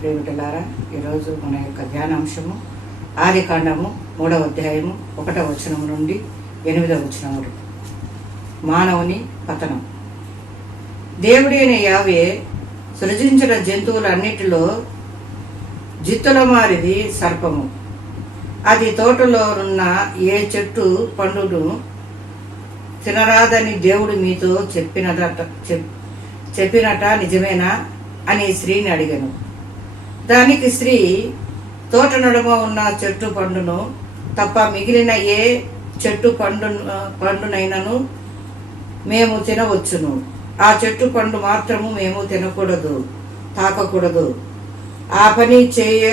ప్రేమిటులారా ఈరోజు మన యొక్క ధ్యానాంశము ఆది కాండము మూడవ అధ్యాయము ఒకటవ వచనము నుండి ఎనిమిదవ వచనం వరకు. మానవుని పతనం. దేవుడైన యావే సృజించిన జంతువులన్నిటిలో జిత్తుల మారిది సర్పము. అది తోటలో ఉన్న ఏ చెట్టు పండును తినరాదని దేవుడు మీతో చెప్పినదట చెప్- చెప్పినట నిజమేనా అని స్త్రీని అడిగాను. దానికి స్త్రీ తోట నడుమ ఉన్న చెట్టు పండును తప్ప మిగిలిన ఏ చెట్టు పండు పండునైనను మేము తినవచ్చును. ఆ చెట్టు పండు మాత్రము మేము తినకూడదు తాకకూడదు. ఆ పని చేయ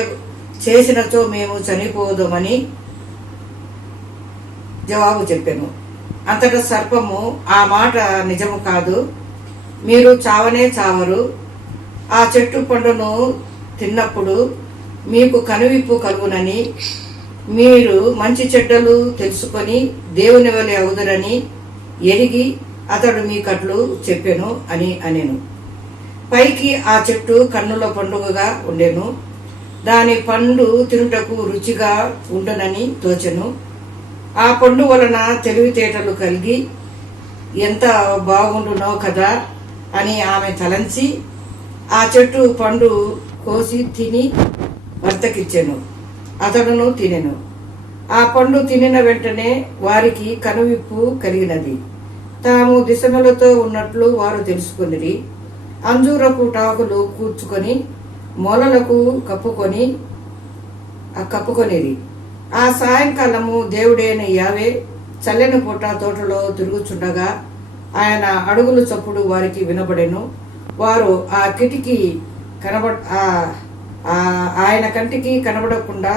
చేసినతో మేము చనిపోదుమని జవాబు చెప్పాను. అంతటా సర్పము ఆ మాట నిజము కాదు. మీరు చావనే చావరు. ఆ చెట్టు పండును తిన్నప్పుడు మీకు కనువిప్పు కలుగునని మీరు మంచి చెడ్డలు తెలుసుకొని దేవుని వలె అవుదురని ఎరిగి అతడు మీకట్లు చెప్పెను అని అనెను. పైకి ఆ చెట్టు కన్నుల పండుగగా ఉండెను. దాని పండు తినుటకు రుచిగా ఉండనని తోచెను. ఆ పండు వలన తెలివితేటలు కలిగి ఎంత బాగుండునో కదా అని ఆమె తలంచి ఆ చెట్టు పండు కోసి తిని భర్తకిచ్చెను అతడును తినెను. ఆ పండు తినిన వెంటనే వారికి కనువిప్పు కలిగినది. తాము దిశములతో ఉన్నట్లు వారు తెలుసుకుని అంజూరపు టాకులు కూర్చుకొని మొలలకు కప్పుకొని కప్పుకొనిది ఆ సాయంకాలము దేవుడైన యావే చల్లని పూట తోటలో తిరుగుచుండగా ఆయన అడుగులు చప్పుడు వారికి వినబడెను. వారు ఆ కిటికీ కనబడ ఆయన కంటికి కనబడకుండా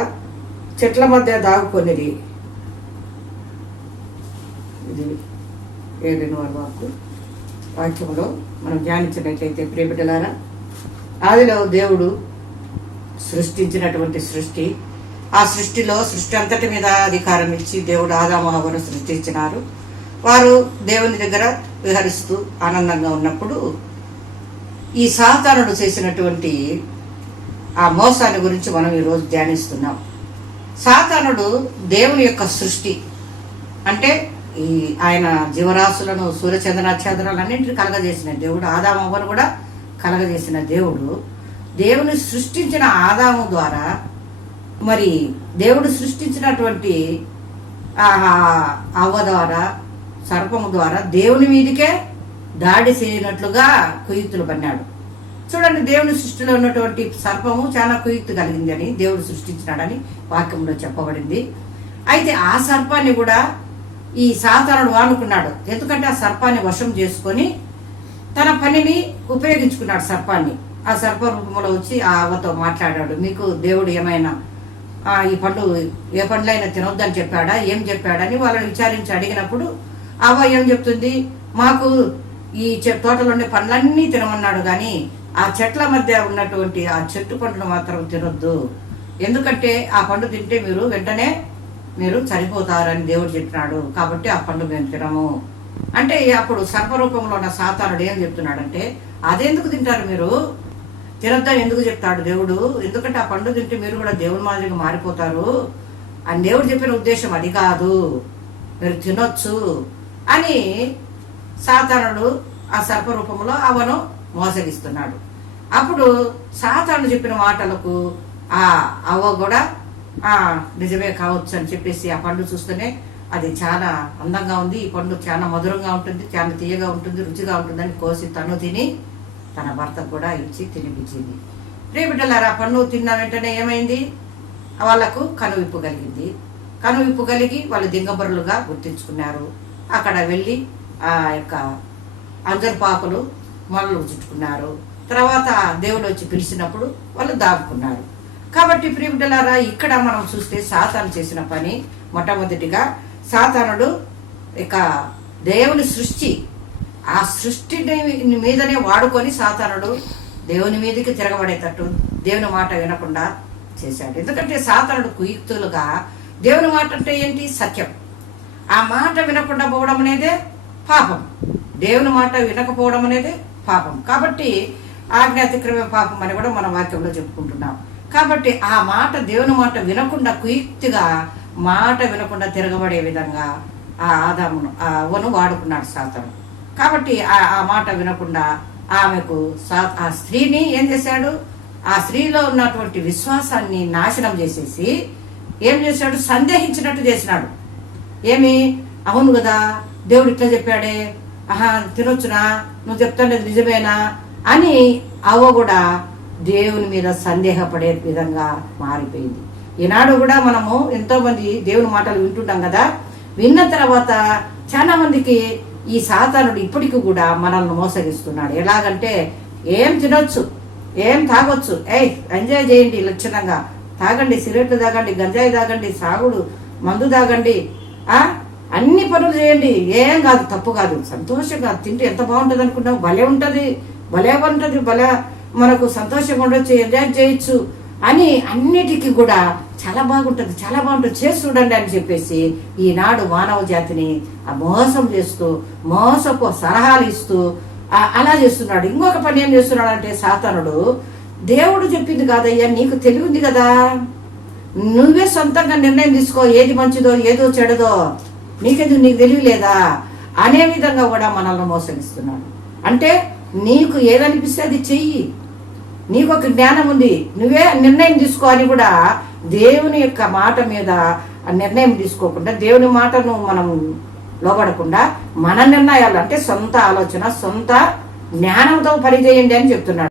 చెట్ల మధ్య దాగుకొనిది ఇది ఏడెను వాకు వాక్యంలో మనం ధ్యానించినట్లయితే ప్రియబిడ్డలారా ఆదిలో దేవుడు సృష్టించినటువంటి సృష్టి. ఆ సృష్టిలో సృష్టి అంతటి మీద అధికారం ఇచ్చి దేవుడు ఆదామహావను సృష్టించినారు. వారు దేవుని దగ్గర విహరిస్తూ ఆనందంగా ఉన్నప్పుడు ఈ సాతానుడు చేసినటువంటి ఆ మోసాన్ని గురించి మనం ఈరోజు ధ్యానిస్తున్నాం. సాతానుడు దేవుని యొక్క సృష్టి. అంటే ఈ ఆయన జీవరాశులను సూర్యచంద్ర నక్షత్రాలు అన్నింటినీ కలగజేసిన దేవుడు ఆదామవ్వను కూడా కలగజేసిన దేవుడు. దేవుని సృష్టించిన ఆదాము ద్వారా మరి దేవుడు సృష్టించినటువంటి ఆ అవ్వ ద్వారా సర్పము ద్వారా దేవుని మీదకే దాడి చేయనట్లుగా కుయుక్తులు పన్నాడు. చూడండి దేవుని సృష్టిలో ఉన్నటువంటి సర్పము చాలా కుయుక్తి కలిగింది అని దేవుడు సృష్టించినాడని వాక్యంలో చెప్పబడింది. అయితే ఆ సర్పాన్ని కూడా ఈ సాతానుడు వానుకున్నాడు ఎందుకంటే ఆ సర్పాన్ని వశం చేసుకొని తన పనిని ఉపయోగించుకున్నాడు సర్పాన్ని. ఆ సర్ప రూపంలో వచ్చి ఆ అవ్వతో మాట్లాడాడు. మీకు దేవుడు ఏమైనా ఈ పండు ఏ పండ్లైనా తినొద్దని చెప్పాడా? ఏం చెప్పాడని వాళ్ళని విచారించి అడిగినప్పుడు అవ్వ ఏం చెప్తుంది? మాకు ఈ చె- తోటలో ఉండే పండ్లన్నీ తినమన్నాడు కానీ ఆ చెట్ల మధ్య ఉన్నటువంటి ఆ చెట్టు పండ్లు మాత్రం తినొద్దు. ఎందుకంటే ఆ పండు తింటే మీరు వెంటనే మీరు చనిపోతారని దేవుడు చెప్పినాడు. కాబట్టి ఆ పండు మేము తినము. అంటే అప్పుడు సర్వరూపంలో ఉన్న సాతానుడు ఏం చెప్తున్నాడంటే అదెందుకు తింటారు మీరు? తినొద్దని ఎందుకు చెప్తాడు దేవుడు? ఎందుకంటే ఆ పండు తింటే మీరు కూడా దేవుని మాదిరిగా మారిపోతారు. అని దేవుడు చెప్పిన ఉద్దేశం అది కాదు. మీరు తినొచ్చు. అని సాతానుడు ఆ సర్పరూపంలో అవను మోసగిస్తున్నాడు. అప్పుడు సాతాను చెప్పిన మాటలకు ఆ అవ్వ కూడా ఆ నిజమే కావచ్చు అని చెప్పేసి ఆ పండు చూస్తేనే అది చాలా అందంగా ఉంది. ఈ పండు చాలా మధురంగా ఉంటుంది చాలా తీయగా ఉంటుంది రుచిగా ఉంటుందని కోసి తను తిని తన భర్తకు కూడా ఇచ్చి తినిపించింది. ప్రియ బిడ్డలారా ఆ పండు తిన్న వెంటనే ఏమైంది? వాళ్ళకు కనువిప్పు కలిగింది. కనువిప్పు కలిగి వాళ్ళు దింగబరులుగా గుర్తించుకున్నారు. అక్కడ వెళ్ళి ఆ యొక్క అంజరపాకులు మొలలు చుట్టుకున్నారు తర్వాత దేవుడు వచ్చి పిలిచినప్పుడు వాళ్ళు దాక్కున్నారు. కాబట్టి ప్రియబిడ్డలారా ఇక్కడ మనం చూస్తే సాతాను చేసిన పని మొట్టమొదటిగా సాతానుడు ఇక దేవుని సృష్టి ఆ సృష్టిని మీదనే వాడుకొని సాతానుడు దేవుని మీదకి తిరగబడేటట్టు దేవుని మాట వినకుండా చేశాడు. ఎందుకంటే సాతానుడు కుయుక్తులుగా దేవుని మాట అంటే ఏంటి? సత్యం. ఆ మాట వినకుండా పోవడం అనేదే పాపం. దేవుని మాట వినకపోవడం అనేది పాపం. కాబట్టి ఆజ్ఞాతిక్రమే పాపం అని కూడా మన వాక్యంలో చెప్పుకుంటున్నాం. కాబట్టి ఆ మాట దేవుని మాట వినకుండా కుయుక్తిగా మాట వినకుండా తిరగబడే విధంగా ఆ ఆదామును ఆ అవ్వను వాడుకున్నాడు సాతను. కాబట్టి ఆ ఆ మాట వినకుండా ఆమెకు సా- ఆ స్త్రీని ఏం చేశాడు? ఆ స్త్రీలో ఉన్నటువంటి విశ్వాసాన్ని నాశనం చేసేసి ఏం చేశాడు? సందేహించినట్టు చేసినాడు. ఏమి? అవును కదా. దేవుడు ఇట్లా చెప్పాడే ఆహా తినొచ్చునా? నువ్వు చెప్తానేది నిజమేనా? అని అవ్వ కూడా దేవుని మీద సందేహపడే విధంగా మారిపోయింది. ఈనాడు కూడా మనము ఎంతోమంది దేవుని మాటలు వింటుంటాం కదా? విన్న తర్వాత చాలా మందికి ఈ సాతానుడు ఇప్పటికి కూడా మనల్ని మోసగిస్తున్నాడు. ఎలాగంటే ఏం తినొచ్చు? ఏం తాగొచ్చు? ఏయ్ ఎంజాయ్ చేయండి లక్షణంగా తాగండి సిగరెట్లు తాగండి గంజాయి తాగండి సాగుడు మందు తాగండి. ఆ? అన్ని పనులు చేయండి. ఏం కాదు తప్పు కాదు. సంతోషంగా తింటే ఎంత బాగుంటుంది అనుకున్నావు? భలే ఉంటుంది. భలే ఉంటుంది. భలే మనకు సంతోషంగా ఉండొచ్చు. ఎంజాయ్ చేయొచ్చు అని అన్నిటికీ కూడా చాలా బాగుంటుంది. చాలా బాగుంటుంది. చేసి చూడండి అని చెప్పేసి ఈనాడు మానవ జాతిని ఆ మోసం చేస్తూ మోసపు సలహాలు ఇస్తూ అలా చేస్తున్నాడు. ఇంకొక పని ఏం చేస్తున్నాడు అంటే సాతనుడు దేవుడు చెప్పింది కాదయ్యా నీకు తెలివింది కదా. నువ్వే సొంతంగా నిర్ణయం తీసుకో. ఏది మంచిదో ఏదో చెడదో. నీకెందుకు నీకు తెలియలేదా? అనే విధంగా కూడా మనల్ని మోసగిస్తున్నాడు. అంటే నీకు ఏదనిపిస్తే అది చెయ్యి. నీకు ఒక జ్ఞానం ఉంది. నువ్వే నిర్ణయం తీసుకో అని కూడా దేవుని యొక్క మాట మీద ఆ నిర్ణయం తీసుకోకుండా దేవుని మాటను మనం లోబడకుండా మన నిర్ణయాలు అంటే సొంత ఆలోచన సొంత జ్ఞానంతో పనిచేయండి అని చెప్తున్నాడు.